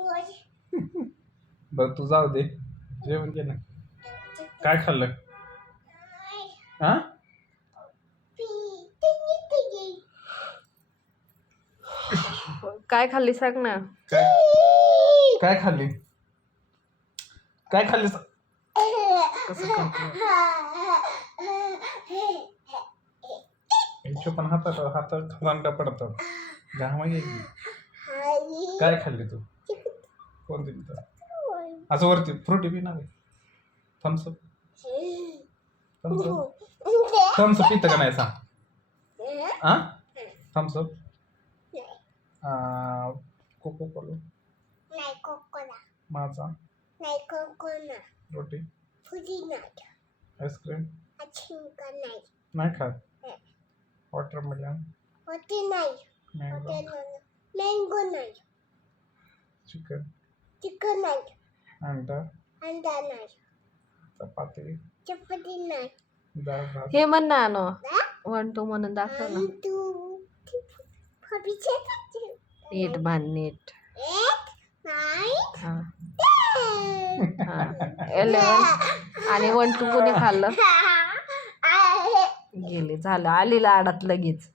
बरं तू जाऊ दे. जेवण केलं काय खाल्लं? हा? काय खाल्ली सांग ना. काय? काय खाल्ली? काय खाल्ली स- कसं करते? हिच्या पण हातात हातात खलांडा पडतो. घाम येईल काय खाल्ली तू? कोण दिली तर असं वरती फ्रुटी बी ना थम्सअप थम्सअप थम्सअप पितं का नाही सांग? हा थम्सअप कोको कोलो नाही कोकोला माझा. नाही रोटी. पुदिना. आईस्क्रीम नाही. नाही खात? वॉटरमेलन होती नाही. मँगो मँगो नाही. चिकन चिकन नाही. अंडा अंडा नाही. चपाती? चपाती नाही. डाळ भात? हे म्हण ना नो वन टू म्हणून दाखव ना. आणि तू फबीचे नीट बांध नीट. एक नाही हा. हा. आणि वन टू कोणी खाल्लं? गेले झालं. आली लाडात लगेच.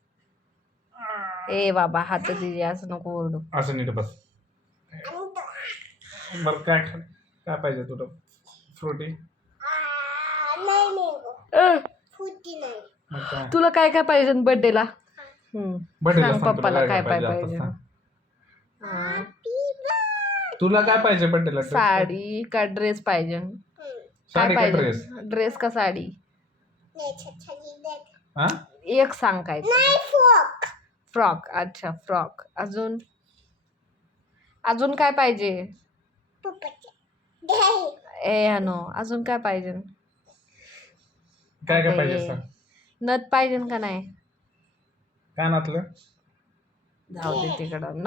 ए बाबा हात दिली असं नको ओरडू. असं नीट बस. बरं काय खा काय पाहिजे तुला? फ्रुटी? नाही नाही अ, फुटी नाही. मग काय? तुला काय काय पाहिजे बर्थडेला सांग तुला पप्पाला काय काय पाहिजे. तुला काय पाहिजे बर्थडेला साडी का ड्रेस पाहिजे? साडी काय का पाहिजे? ड्रेस ड्रेस का साडी? नाही हा? एक सांग काय नाही फोक फ्रॉक अच्छा फ्रॉक अजून? अजून काय पाहिजे? ए हनो अजून काय पाहिजे? काय काय पाहिजे. सांग नथ पाहिजे का नाही? काय नातलं जाऊ दे तिकडं.